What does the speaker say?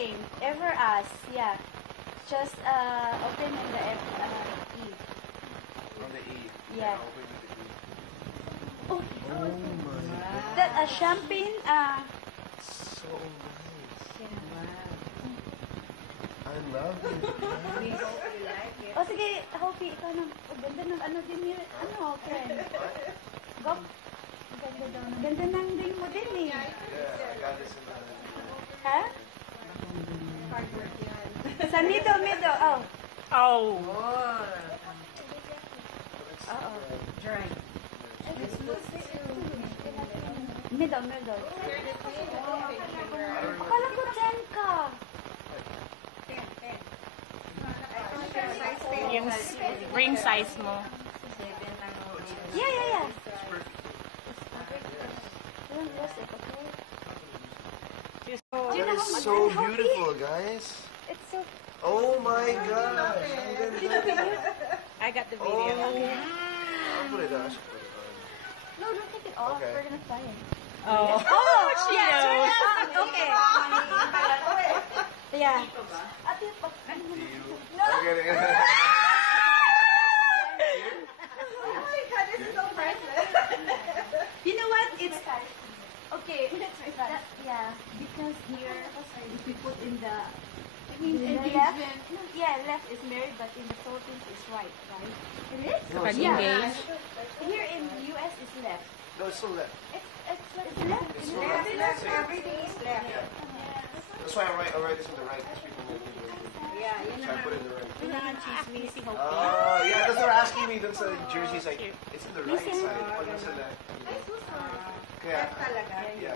same. Ever us. Yeah. Just open in the E. On the E. Yeah. Open with the E. Oh, Oh my god. that champagne. So nice. Yeah. I love it. Guys. Oh, sige, Hopi, ikaw nang, ganda ng ano din yun, friend. Go. Ganda daw. Ganda ng ring mo din eh. Yeah, I got this in the... Ha? Sa middle, oh. Oh. Oo. Drink. Middle. Akala ko 10 ka. Yung ring size mo. Yeah. Yes, That is so beautiful, guys. it's so... Oh my gosh. Ang ganda. I got the Oh. video. I'll put it on. No, don't take it off. Okay. We're gonna fly it. Oh. Oh, Cheetos. Okay. Yeah. No. I'm getting it. You know what? It's okay. Yeah, because here if we put in the left, left is married, but in the Philippines is right. It is. No, it's Yeah. engaged. Here in the U.S. is left. No, it's still left. It's left. It's still left. Everything is left. That's why I write this in the right. Because people make me do it. So I put it in the right. Chismis. Yeah, that's what they're asking me. That's a jersey. It's like, it's in the right Listen. side. Pag nasa left. Kaya, yeah.